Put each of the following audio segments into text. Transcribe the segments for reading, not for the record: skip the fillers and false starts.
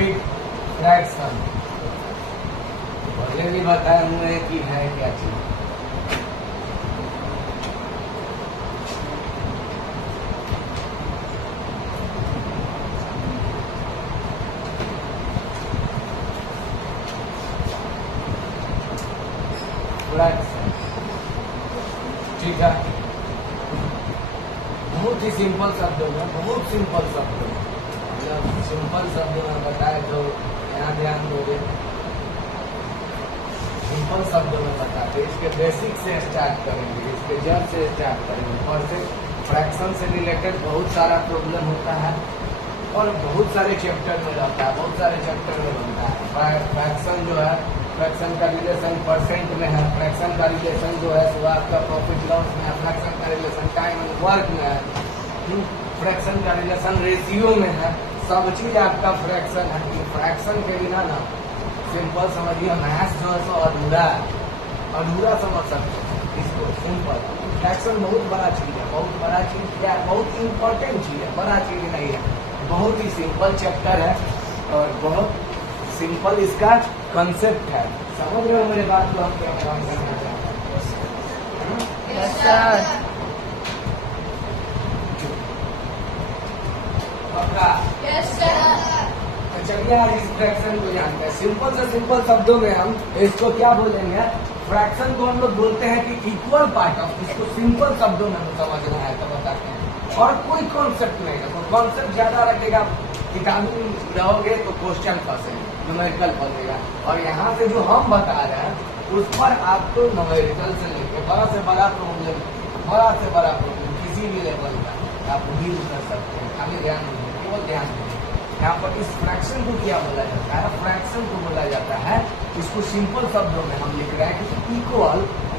फिर फ्रैक्शन पहले भी बताए हुए कि है क्या चीज। फ्रैक्शन ठीक है, बहुत ही सिंपल शब्दों में, बहुत सिंपल शब्दों में, मतलब सिंपल शब्दों में बताए तो यहाँ ध्यान दोगे। सिंपल शब्दों में बताते इसके बेसिक से स्टार्ट करेंगे, इसके जड़ से स्टार्ट करेंगे। और से फ्रैक्शन से रिलेटेड बहुत सारा प्रॉब्लम होता है और बहुत सारे चैप्टर में रहता है, बहुत सारे चैप्टर में बनता है। फ्रैक्शन जो है, फ्रैक्शन का रिलेशन परसेंट में है, फ्रैक्शन का रिलेशन जो है सो आपका प्रॉफिट लॉस में है, फ्रैक्शन का रिलेशन टाइम एंड वर्क में है, फ्रैक्शन का रिलेशन रेशियो में है, सब चीज आपका फ्रैक्शन है। फ्रैक्शन के बिना ना सिंपल समझिए मैथ्स जो है सो अधूरा है, अधूरा समझ सकते हैं इसको सिंपल। फ्रैक्शन बहुत बड़ा चीज है, बहुत बड़ा चीज क्या है, बहुत इंपॉर्टेंट चीज है, बड़ा चीज नहीं है, बहुत ही सिंपल चैप्टर है और बहुत सिंपल इसका कंसेप्ट है। समझ रहे हो मेरे बात को, हम क्या काम करना चाहते हैं? Yes sir. पक्का? Yes sir. तो चलिए आज इस फ्रैक्शन को जानते हैं। सिंपल से सिंपल शब्दों में हम इसको क्या बोलेंगे, फ्रैक्शन को हम लोग बोलते हैं कि इक्वल पार्ट ऑफ। इसको सिंपल शब्दों में समझना है तो बताते हैं, और कोई कॉन्सेप्ट नहीं है। तो कॉन्सेप्ट ज्यादा रखेगा, किताबी रहोगे तो क्वेश्चन फंसेगा, न्यूमेरिकल फंसेगा। और यहाँ से जो हम बता रहे हैं उस पर आपको न्यूमेरिकल से लेके बड़ा से बड़ा प्रॉब्लम, बड़ा से बड़ा प्रॉब्लम किसी भी लेवल का आप डील कर सकते हैं। खाली ध्यान दीजिए, केवल ध्यान दीजिए। यहाँ पर इस फ्रैक्शन को क्या बोला जाता है, फ्रैक्शन को बोला जाता है, इसको सिंपल शब्दों में हम लिख रहे हैं कि equal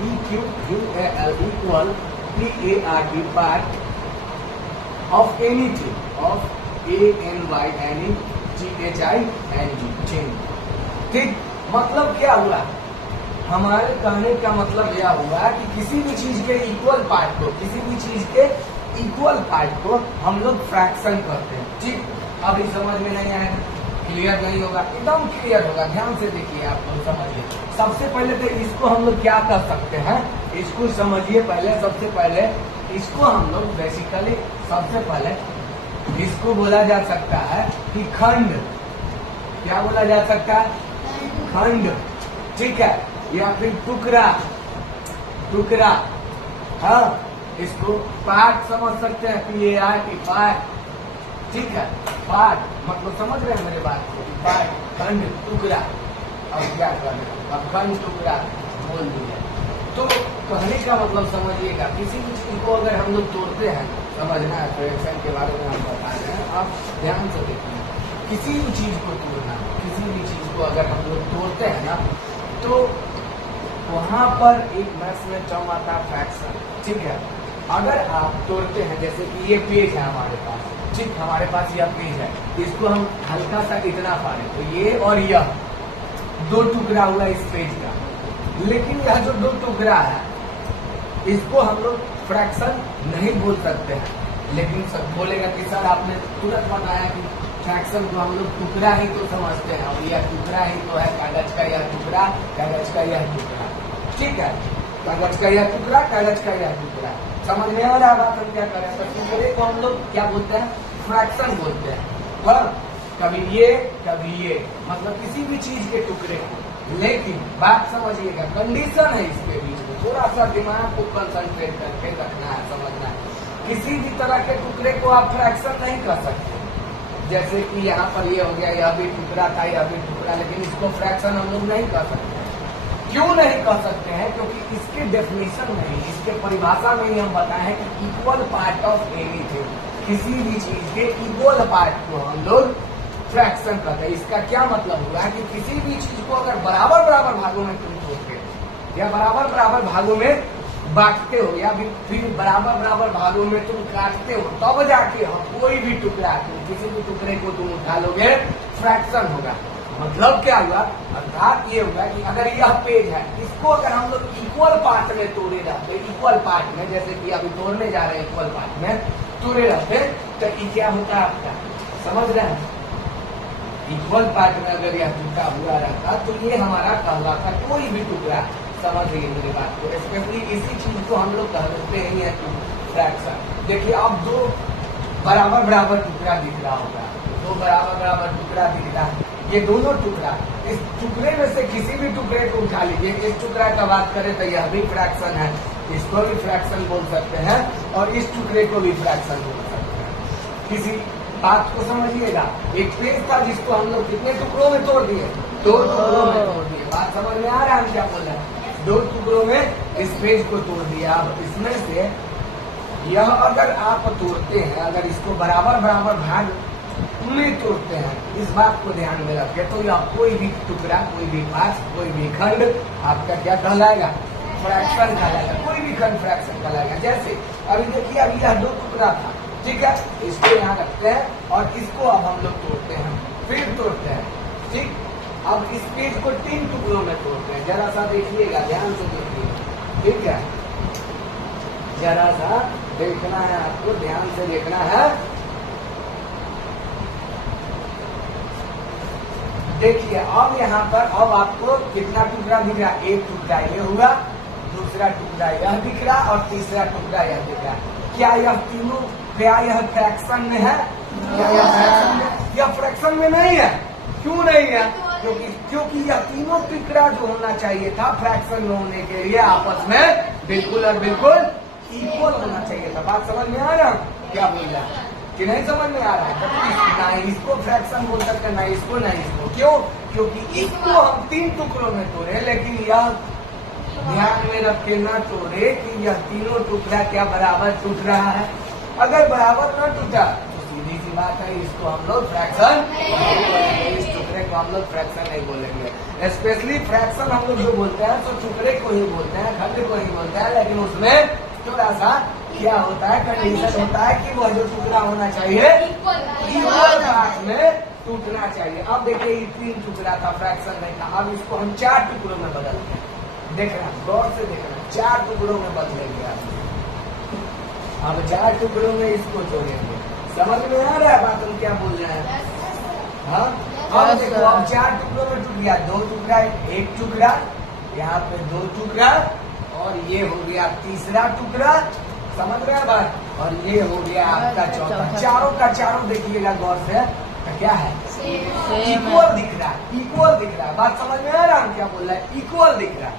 EQUAL equal PART part of anything, of ANY THING change. ठीक, मतलब क्या हुआ, हमारे कहने का मतलब यह हुआ कि किसी भी चीज के इक्वल पार्ट को, किसी भी चीज के इक्वल पार्ट को हम लोग फ्रैक्शन करते हैं। ठीक, अभी समझ में नहीं आएगा, क्लियर नहीं होगा, एकदम क्लियर होगा, ध्यान से देखिए, आप लोग समझिए। सबसे पहले तो इसको हम लोग क्या कर सकते हैं, इसको समझिए पहले। सबसे पहले इसको हम लोग बेसिकली, सबसे पहले इसको बोला जा सकता है कि खंड। क्या बोला जा सकता है, खंड। ठीक है, या फिर टुकड़ा, टुकड़ा। हाँ, इसको पार्ट समझ सकते हैं, PART पार्ट। ठीक है, पार्ट मतलब समझ रहे हैं मेरे बात को, पार्ट, खंड, टुकड़ा। अब क्या करें, अब खंड टुकड़ा बोल दिया। तो कहने का मतलब समझिएगा, किसी भी चीज को अगर हम लोग तोड़ते हैं, समझना है, फ्रैक्शन के बारे में हम बता रहे हैं, आप ध्यान से देखिए। किसी भी चीज को तोड़ना, किसी भी चीज को अगर हम लोग तोड़ते हैं ना, तो वहां पर एक मैथ्स में टर्म आता है फ्रैक्शन। ठीक है, अगर आप तोड़ते हैं, जैसे कि ये पेज है हमारे पास, ठीक, हमारे पास यह पेज है, इसको हम हल्का सा इतना फाड़े तो ये और यह दो टुकड़ा हुआ इस पेज का। लेकिन यह जो दो टुकड़ा है इसको हम लोग फ्रैक्शन नहीं बोल सकते हैं। लेकिन सब बोलेगा कि सर आपने तुरंत बताया कि फ्रैक्शन को हम लोग टुकड़ा ही तो समझते हैं, और यह टुकड़ा ही तो है, कागज का यह टुकड़ा, कागज का यह टुकड़ा। ठीक है, कागज का यह टुकड़ा, कागज का यह टुकड़ा। समझ में आ रहा बात, हम क्या करें, तो टुकड़े को हम लोग क्या बोलते हैं, फ्रैक्शन बोलते हैं। पर कभी ये कभी ये, मतलब किसी भी चीज के टुकड़े को। लेकिन बात समझिएगा, कंडीशन है इसके बीच में, थोड़ा सा दिमाग को कंसंट्रेट करके रखना है, समझना है। किसी भी तरह के टुकड़े को आप फ्रैक्शन नहीं कर सकते। जैसे कि यहाँ पर ये हो गया, यह भी टुकड़ा था, यह भी टुकड़ा, लेकिन इसको फ्रैक्शन हम लोग नहीं कर सकते। क्यों नहीं कर सकते हैं, क्योंकि इसके डेफिनेशन में ही, इसके परिभाषा में ही हम बताए हैं कि इक्वल पार्ट ऑफ एनीथिंग, किसी भी चीज के इक्वल पार्ट को हम लोग फ्रैक्शन कहते हैं। इसका क्या मतलब हुआ कि किसी भी चीज को अगर बराबर बराबर भागों में तुम तोड़ते हो, या बराबर बराबर भागों में बांटते हो, या फिर बराबर बराबर भागों में तुम काटते हो, तब जाके कोई भी टुकड़ा, किसी भी टुकड़े को तुम उठा लोगे, फ्रैक्शन होगा। मतलब क्या हुआ, अर्थात ये होगा कि अगर यह पेज है, इसको अगर हम लोग इक्वल पार्ट में तोड़े रहते, इक्वल पार्ट में, जैसे कि अभी तोड़ने जा रहे हैं इक्वल पार्ट में तोड़े रहते, तो ये क्या होता है आपका, समझ रहे हैं, इक्वल पार्ट में अगर यह टूटा हुआ रहता तो ये हमारा कहलाता कोई भी टुकड़ा। समझ गए मेरी बात को। स्पेशली इसी चीज को हम लोग कहते हैं फ्रैक्शन। देखिए अब दो बराबर बराबर टुकड़ा दिख रहा होगा, दो बराबर बराबर टुकड़ा दिख रहा है, ये दोनों टुकड़ा, इस टुकड़े में से किसी भी टुकड़े को उठा लीजिए। इस टुकड़ा का बात करें तो यह भी फ्रैक्शन है, इसको भी फ्रैक्शन बोल सकते हैं और इस टुकड़े को भी फ्रैक्शन बोल सकते हैं। किसी बात को समझिएगा, एक पेज था जिसको हम लोग कितने टुकड़ों में तोड़ दिए, दो टुकड़ों में तोड़ दिए। बात समझ में आ रहा है हम क्या बोल रहे हैं? दो टुकड़ों में इस पेज को तोड़ दिया। अब इसमें से यह अगर आप तोड़ते हैं, अगर इसको बराबर बराबर भाग में तोड़ते हैं, इस बात को ध्यान में रखें, तो यह कोई भी टुकड़ा, कोई भी पार्ट, कोई भी खंड आपका क्या कहलाएगा? फ्रैक्शन कहलाएगा। कोई भी खंड फ्रैक्शन कहलाएगा। जैसे अभी देखिए, अभी यह दो टुकड़ा था, ठीक है, इसको यहाँ रखते हैं और इसको अब हम लोग तोड़ते हैं, फिर तोड़ते हैं, ठीक। अब इस पेज को 3 टुकड़ों में तोड़ते हैं। जरा सा देखिएगा, ध्यान से देखिए, ठीक है, जरा सा देखना है आपको, ध्यान से देखना है। देखिए अब यहाँ पर अब आपको कितना टुकड़ा दिख रहा? एक टुकड़ा ये हुआ, दूसरा टुकड़ा यह दिख रहा और तीसरा टुकड़ा यह दिख रहा। क्या यह तीनों, क्या यह फ्रैक्शन में है? क्या यह फ्रैक्शन में? यह फ्रैक्शन में नहीं है। क्यों नहीं है? क्योंकि यह तीनों टुकड़ा जो होना चाहिए था फ्रैक्शन में होने के लिए आपस में बिल्कुल और बिल्कुल इक्वल होना चाहिए था। बात समझ में आ रहा है क्या बोल रहा है कि नहीं समझ में आ रहा है? तो ना इसको फ्रैक्शन बोल सकते, ना इसको, ना इसको। क्यों? क्योंकि इसको हम 3 टुकड़ों में तोड़े, लेकिन यह ध्यान में रखे ना तोड़े कि यह तीनों टुकड़ा क्या बराबर टूट रहा है। अगर बराबर न टूटा तो सीधी सी बात है, इसको हम लोग फ्रैक्शन, इस टुकड़े को हम लोग फ्रैक्शन नहीं बोलेंगे। स्पेशली फ्रैक्शन हम लोग जो बोलते हैं तो टुकड़े को ही बोलते हैं, खंड को ही बोलते हैं, लेकिन उसमें थोड़ा सा क्या होता है, कंडीशन होता है कि वह जो टुकड़ा होना चाहिए इक्वल पार्ट में टूटना चाहिए। अब देखिए ये 3 टुकड़ा था, फ्रैक्शन नहीं था। अब इसको हम 4 टुकड़ों में बदलते हैं। देखना, गौर से देखना, 4 टुकड़ों में बदलेंगे आप। अब 4 टुकड़ों में इसको जोड़ेंगे। समझ में आ रहा है बात हम क्या बोल रहे हैं? हाँ, अब देखो अब 4 टुकड़ों में टूट गया, 2 टुकड़ा, एक टुकड़ा, यहाँ पे 2 टुकड़ा और ये हो गया तीसरा टुकड़ा। समझ रहे हैं बात? और ये हो गया आपका चौथा। चारों का चारों देखिएगा गौर से, क्या है? इक्वल दिख रहा है, इक्वल दिख रहा है। बात समझ में आ रहा है हम क्या बोल रहे हैं? इक्वल दिख रहा है,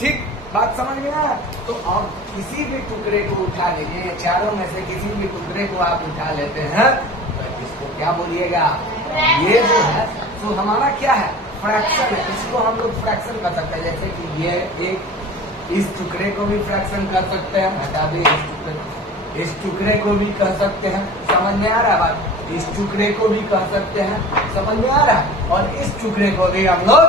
ठीक। बात समझ में आया? तो अब किसी भी टुकड़े को उठा लीजिए, चारों में से किसी भी टुकड़े को आप उठा लेते हैं तो इसको क्या बोलिएगा? ये जो है तो हमारा क्या है? फ्रैक्शन है। इसको हम लोग फ्रैक्शन कर सकते हैं। जैसे कि ये एक, इस टुकड़े को भी फ्रैक्शन कर सकते हैं, हटा दें इस टुकड़े को भी कर सकते हैं। समझ में आ रहा है बात? इस टुकड़े को भी कर सकते हैं, समझ में आ रहा है, और इस टुकड़े को भी हम लोग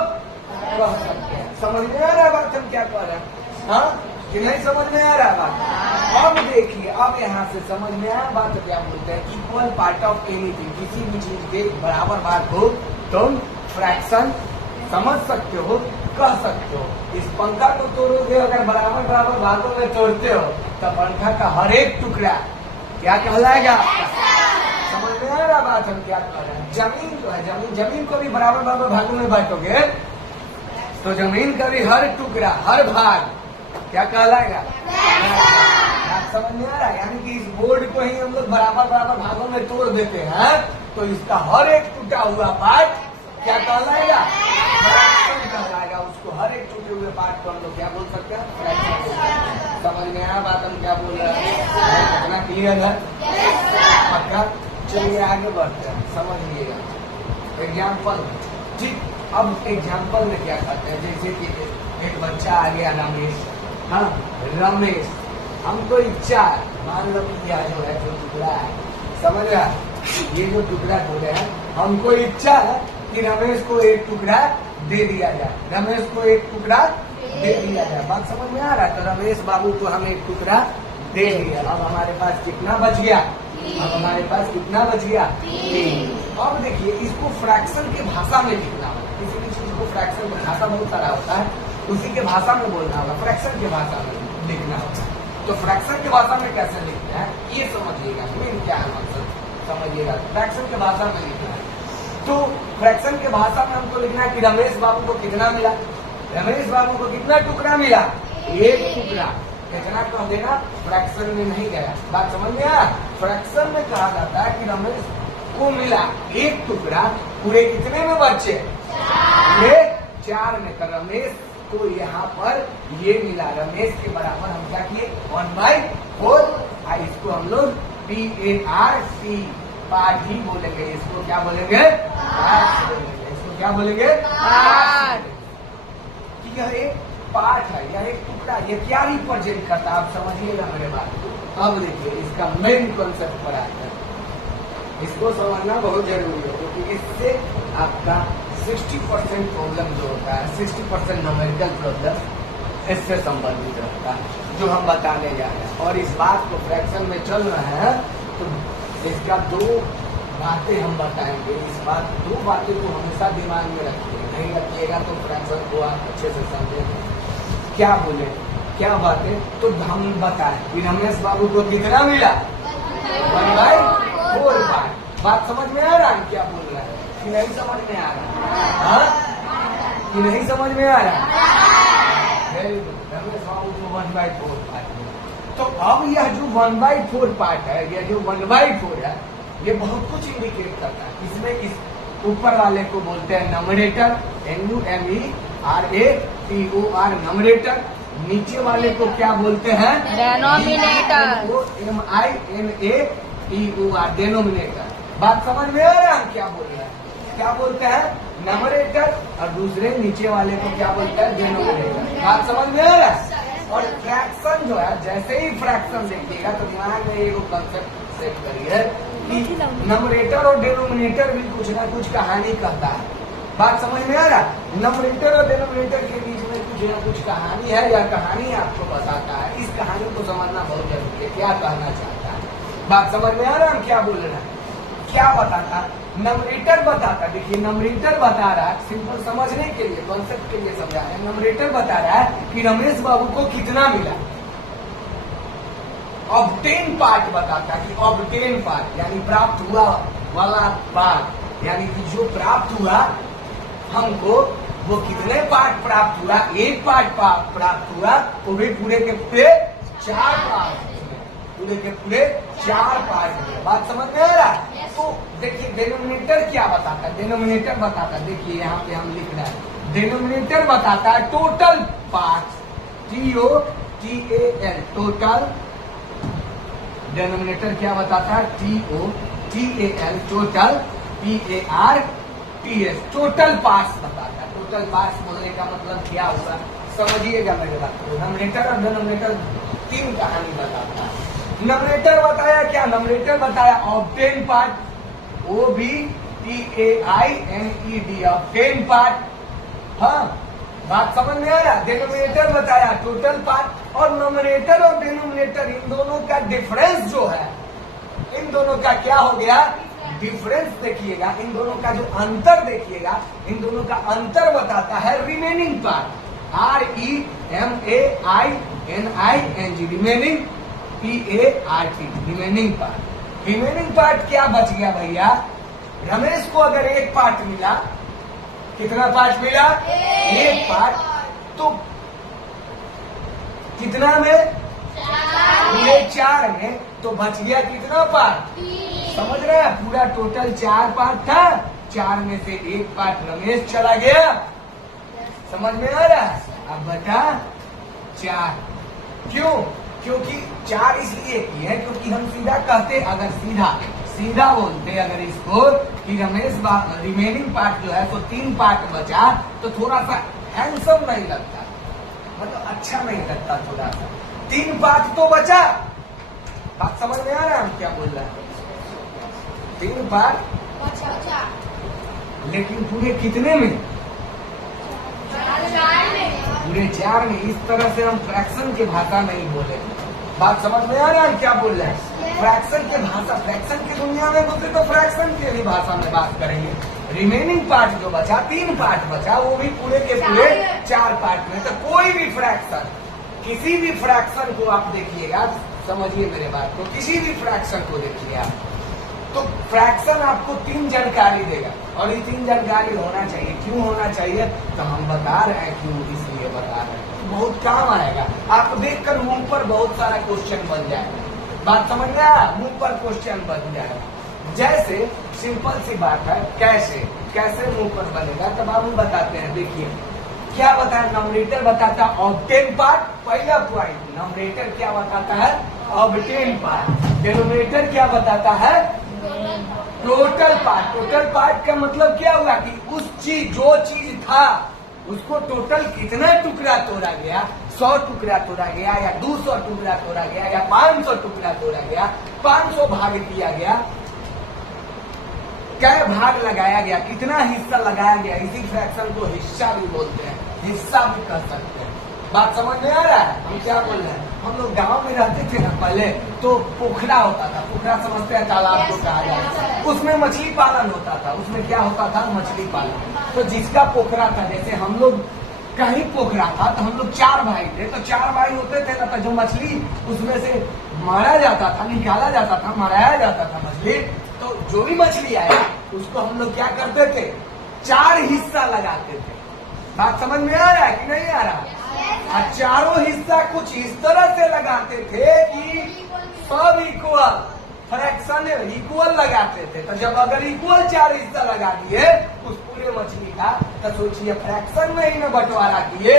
कर सकते हैं। समझ में आ रहा है बात हम क्या कर रहे हैं? हाँ कि नहीं समझ में आ रहा है बात? अब देखिए, अब यहाँ से समझ में आया बात क्या बोलते हैं? इक्वल पार्ट ऑफ एनीथिंग, किसी भी चीज के बराबर भाग को तुम फ्रैक्शन समझ सकते हो, कह सकते हो। इस पंखा को तोड़ोगे, अगर बराबर बराबर भागों में तोड़ते हो तो पंखा का हर एक टुकड़ा क्या कहलाएगा? समझ में आ रहा बात हम क्या कह रहे हैं? जमीन जो है, जमीन को भी बराबर बराबर भागों में बांटोगे तो जमीन का भी हर टुकड़ा, हर भाग क्या कहलाएगा? समझ में आ रहा है? यानी कि इस बोर्ड को ही हम लोग बराबर बराबर भागों में तोड़ देते हैं तो इसका हर एक टूटा हुआ पार्ट क्या कहलाएगा? फ्रैक्शन कहलाएगा। उसको हर एक टूटे हुए पार्ट को हम लोग क्या बोल सकते हैं? फ्रैक्शन। समझ में आया बात हम क्या बोल रहे हैं? इतना क्लियर है? पक्का? चलिए आगे बढ़ते हैं, समझ लीजिएगा। एग्जाम्पल, ठीक। अब एग्जाम्पल में क्या करते हैं? जैसे कि एक बच्चा आ गया रमेश, हाँ रमेश, हमको इच्छा है, मान लो कि यह जो है जो टुकड़ा है, समझ रहा, ये जो टुकड़ा टूटे हैं, हमको इच्छा है कि रमेश को एक टुकड़ा दे दिया जाए, रमेश को एक टुकड़ा दे दिया जाए। बात समझ में आ रहा है? तो रमेश बाबू को हम एक टुकड़ा दे दिया। अब हमारे पास कितना बच गया? अब हमारे पास कितना बच गया? 3। अब देखिए, इसको फ्रैक्शन की भाषा में लिखना होगा। किसी भी चीज को फ्रैक्शन की भाषा बहुत सारा होता है, उसी के भाषा में बोलना होगा, फ्रैक्शन की भाषा में लिखना होगा। तो फ्रैक्शन की भाषा में कैसे लिखते हैं ये समझिएगा, मेन क्या है मकसद समझिएगा। फ्रैक्शन की भाषा में लिखना है तो फ्रैक्शन के भाषा में हमको लिखना है कि रमेश बाबू को कितना मिला। रमेश बाबू को कितना टुकड़ा मिला? एक टुकड़ा। कितना कह देना, फ्रैक्शन में नहीं गया। बात समझ में आया? फ्रैक्शन में कहा जाता है कि रमेश को मिला एक टुकड़ा पूरे कितने में बच्चे? पूरे 4 में। तो रमेश को यहाँ पर ये मिला। रमेश के बराबर हम क्या किए? 1/4। इसको हम लोग PART पार्ट ही बोलेंगे। इसको क्या बोलेंगे? पार्ट बोलेंगे। इसको क्या बोलेंगे? पार्ट। यह एक पार्ट है, यह एक टुकड़ा। ये क्या रिप्रेजेंट करता है आप समझिएगा मेरे बात को। अब देखिए इसका मेन कॉन्सेप्ट पर आता है। इसको समझना बहुत जरूरी है क्योंकि इससे आपका 60% प्रॉब्लम जो होता है, 60% न्यूमेरिकल प्रॉब्लम इससे संबंधित रहता है, जो हम बताने जा रहे हैं। और इस बात को फ्रैक्शन में चल रहे हैं तो इसका 2 बातें हम बताएंगे। इस बात 2 बातें को हमेशा दिमाग में रखिए, नहीं रखिएगा तो फ्रैक्शन को आप अच्छे से समझेंगे। क्या बोले, क्या बातें तो हम बताएं कि रमेश बाबू को कितना मिला? 1/4 पार्ट। बात समझ में आ रहा है क्या बोल रहा है कि नहीं समझ में आ रहा है? कि नहीं समझ में आ रहा है? रमेश बाबू को 1/4 पार्ट। तो अब यह जो 1/4 पार्ट है, यह जो 1/4 है, ये बहुत कुछ इंडिकेट करता है। इसमें इस ऊपर वाले को बोलते हैं नमरेटर, NUMERATOR नमरेटर। नीचे वाले को क्या बोलते हैं? डेनोमिनेटर। DENOMINATOR denominator. बात समझ में आ रहा है क्या बोल रहा है? क्या बोलते हैं? नमरेटर। और दूसरे नीचे वाले को क्या बोलते हैं? डेनोमिनेटर। बात समझ में आ रहा है? और फ्रैक्शन जो है, जैसे ही फ्रैक्शन देखिएगा तो दिमाग में एक कंसेप्ट सेट करिए कि नमरेटर और डेनोमिनेटर भी कुछ ना कुछ कहानी कहता है। बात समझ में आ रहा? नमरेटर और डेनोमिनेटर के बीच में कुछ ना कुछ कहानी है, या कहानी आपको बताता है। इस कहानी को समझना बहुत जरूरी है, क्या कहना चाहता है। बात समझ में आ रहा है क्या बोल रहा है? क्या बताता? नमरेटर बताता। देखिए नमरेटर बता रहा है, सिंपल समझने के लिए, कॉन्सेप्ट के लिए समझा है। नमरेटर बता रहा है कि रमेश बाबू को कितना मिला। ऑब्टेन पार्ट बताता कि ऑब्टेन पार्ट यानी प्राप्त हुआ वाला पार्ट, यानी कि जो प्राप्त हुआ हमको वो कितने पार्ट प्राप्त हुआ? एक पार्ट प्राप्त हुआ। वो भी पूरे के पूरे 4 पार्ट, पूरे के पूरे 4 पार्ट में। बात समझ में आ रहा है? तो देखिए डेनोमिनेटर क्या बताता है? डेनोमिनेटर बताता है, देखिए यहाँ पे हम लिख रहे हैं, डेनोमिनेटर बताता है total part, TOTAL total. Denominator क्या बताता है? TOTAL total, PARTS total parts बताता है। टोटल पार्ट्स बोलने का मतलब क्या हुआ समझिएगा मेरे बात को। नमरेटर और डेनोमिनेटर 3 कहानी बताता है। नमरेटर बताया क्या? नमरेटर बताया obtain part, OBTAINED obtain part. हाँ, बात समझ में आया? डेनोमिनेटर बताया टोटल पार्ट। और नमरेटर और डेनोमिनेटर इन दोनों का डिफरेंस जो है, इन दोनों का क्या हो गया? डिफरेंस देखिएगा, इन दोनों का जो अंतर देखिएगा, इन दोनों का अंतर बताता है remaining part, REMAINING remaining, PART remaining part. Remaining part क्या बच गया भैया? रमेश को अगर एक पार्ट मिला, कितना पार्ट मिला? एक पार्ट। तो कितना में? पूरे 4 में। तो बच गया कितना पार्ट? समझ रहे हैं? पूरा टोटल 4 पार्ट था, 4 में से एक पार्ट रमेश चला गया। समझ में आ रहा है? अब बचा 4। क्यों? क्योंकि 4 इसलिए की है क्योंकि हम सीधा कहते, अगर सीधा बोलते अगर इसको कि रमेश रिमेनिंग पार्ट जो है तो 3 पार्ट बचा, तो थोड़ा सा हैंडसम नहीं लगता, मतलब अच्छा नहीं लगता थोड़ा सा। 3 पार्ट तो बचा। बात समझ में आ रहा है हम क्या बोल रहे हैं? 3 पार्ट लेकिन पूरे कितने में? पूरे 4 में। इस तरह से हम फ्रैक्शन की भाषा नहीं बोले। बात समझ में आ रहा है क्या बोल रहे हैं? फ्रैक्शन की भाषा, फ्रैक्शन की दुनिया में बोलते तो फ्रैक्शन की भी भाषा में बात करेंगे। रिमेनिंग पार्ट जो बचा, 3 पार्ट बचा, वो भी पूरे के पूरे 4 पार्ट में। तो कोई भी फ्रैक्शन, किसी भी फ्रैक्शन को आप देखिएगा, समझिए मेरे बात को, किसी भी फ्रैक्शन को देखिए आप, तो फ्रैक्शन आपको 3 जानकारी देगा। इतनी जानकारी होना चाहिए। क्यों होना चाहिए? तो हम बता रहे हैं क्यों, इसलिए बता रहे हैं, बहुत काम आएगा। आप देखकर मुंह पर बहुत सारा क्वेश्चन बन जाएगा। बात समझ में आया? मुंह पर क्वेश्चन बन जाएगा। जैसे सिंपल सी बात है, कैसे मुंह पर बनेगा, तब हम बताते हैं। देखिए क्या बताया, नंबरेटर बताता है ऑब्टेन पार्ट, पहला पॉइंट। नंबरेटर क्या बताता है? Obtain part. डिनोमिनेटर क्या बताता है? Total part. टोटल पार्ट का मतलब क्या हुआ कि उस चीज, जो चीज था उसको टोटल कितना टुकड़ा तोड़ा गया, 100 टुकड़ा तोड़ा गया या 200 टुकड़ा तोड़ा गया या 500 टुकड़ा तोड़ा गया, 500 भाग किया गया, क्या भाग लगाया गया, कितना हिस्सा लगाया गया। इसी फ्रैक्शन को हिस्सा भी बोलते हैं, हिस्सा भी कर सकते हैं। बात समझ में आ रहा है? हम क्या बोल रहे हैं? हम लोग गांव में रहते थे ना पहले, तो पोखरा होता था। पोखरा समझते हैं, तालाब को कहा जाता है। उसमें मछली पालन होता था। उसमें क्या होता था? मछली पालन। तो जिसका पोखरा था, जैसे हम लोग कहीं पोखरा था, तो हम लोग 4 भाई थे, तो 4 भाई होते थे ना, तो जो मछली उसमें से मारा जाता था, निकाला जाता था, मराया जाता था मछली, तो जो भी मछली आया उसको हम लोग क्या करते थे? 4 हिस्सा लगाते थे। बात समझ में आ रहा है कि नहीं आ रहा? और चारों हिस्सा कुछ इस तरह से लगाते थे कि सब इक्वल, फ्रैक्शन इक्वल लगाते थे। तो जब अगर इक्वल 4 हिस्सा लगा दिए उस पूरे मछली का, तो सोचिए फ्रैक्शन में ही में बंटवारा किए।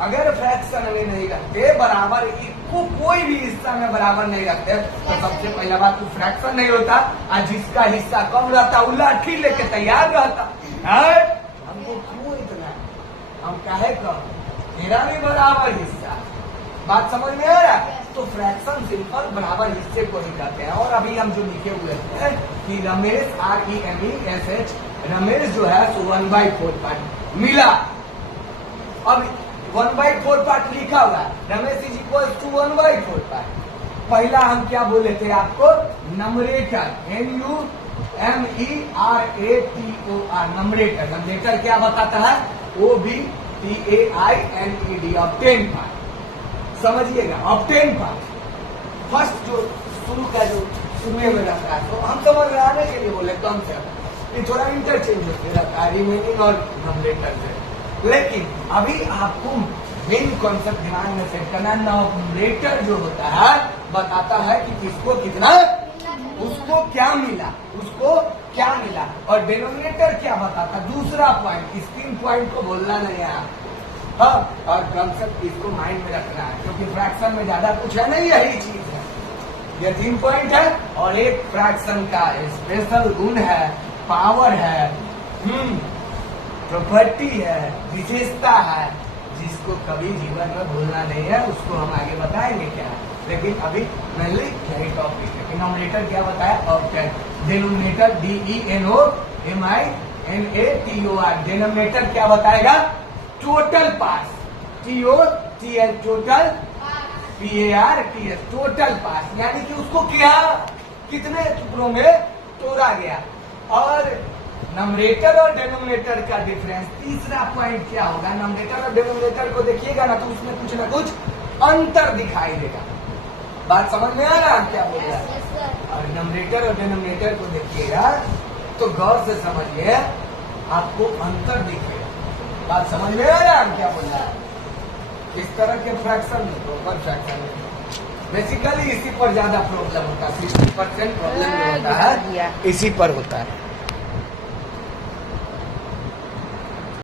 अगर फ्रैक्शन में नहीं रखते, बराबर इसको कोई भी हिस्सा में बराबर नहीं रखते, तो सबसे पहला बात तो फ्रैक्शन नहीं होता। और जिसका हिस्सा कम रहता वो लाठी लेके तैयार रहता है। हमको क्यों इतना, हम काहे कम, मेरा भी बराबर हिस्सा। बात समझ में आ रहा है? तो फ्रैक्शन सिंपल बराबर हिस्से को ही कहते हैं। और अभी हम जो लिखे हुए हैं कि रमेश, REMESH, रमेश जो है सो 1/4 पार्ट मिला। अब 1/4 पार्ट लिखा हुआ है, Ramesh is equal to 1/4 part. पहला हम क्या बोले थे आपको? Numerator, NUMERATOR, numerator. नंबरेटर क्या बताता है? OBTAINED, obtain part. समझिएगा, ऑब्टेन पार्ट फर्स्ट जो शुरू का जो शुरू में रहता है, तो हम समझ में आने के लिए बोले कम से ये थोड़ा इंटरचेंज होते रहता है रिमेनिंग और नंबरेटर से। लेकिन अभी आपको मेन कॉन्सेप्ट दिमाग में सेट करना है। नंबरेटर जो होता है बताता है कि किसको कितना, उसको क्या मिला, उसको क्या मिला। और डिनोमिनेटर क्या बताता है? दूसरा पॉइंट। इस 3 पॉइंट को बोलना नहीं है। हाँ, और कॉन्सेप्ट इसको माइंड में रखना है, क्योंकि फ्रैक्शन में ज्यादा कुछ है नहीं, यही चीज है। ये 3 पॉइंट है। और एक फ्रैक्शन का स्पेशल गुण है, पावर है, प्रॉपर्टी है, विशेषता है, जिसको कभी जीवन में भूलना नहीं है। उसको हम आगे बताएंगे क्या है, लेकिन अभी मेनली यही टॉपिक है। डिनोमिनेटर क्या बताया? ऑब्टेन। Denominator DENOMINATOR। डिनोमिनेटर क्या बताएगा? टोटल पास, TOTL, टोटल, PARTS, टोटल पास। यानी कि उसको क्या, कितने टुकड़ों में तोड़ा गया। और नंबरेटर और डिनोमिनेटर का डिफरेंस, तीसरा पॉइंट क्या होगा? नंबरेटर और डिनोमिनेटर को देखिएगा ना, तो उसमें कुछ ना कुछ अंतर दिखाई देगा। बात समझ में आ रहा है क्या बोल रहा है? और नंबरेटर और डिनोमिनेटर को देखिएगा तो गौर से समझिए, आपको अंतर दिखेगा। बात समझ में आ रहा है क्या बोल रहा है? इस तरह के फ्रैक्शन में, प्रॉपर फ्रैक्शन में बेसिकली इसी पर ज्यादा प्रॉब्लम होता है। 60% प्रॉब्लम जो होता है इसी पर होता है।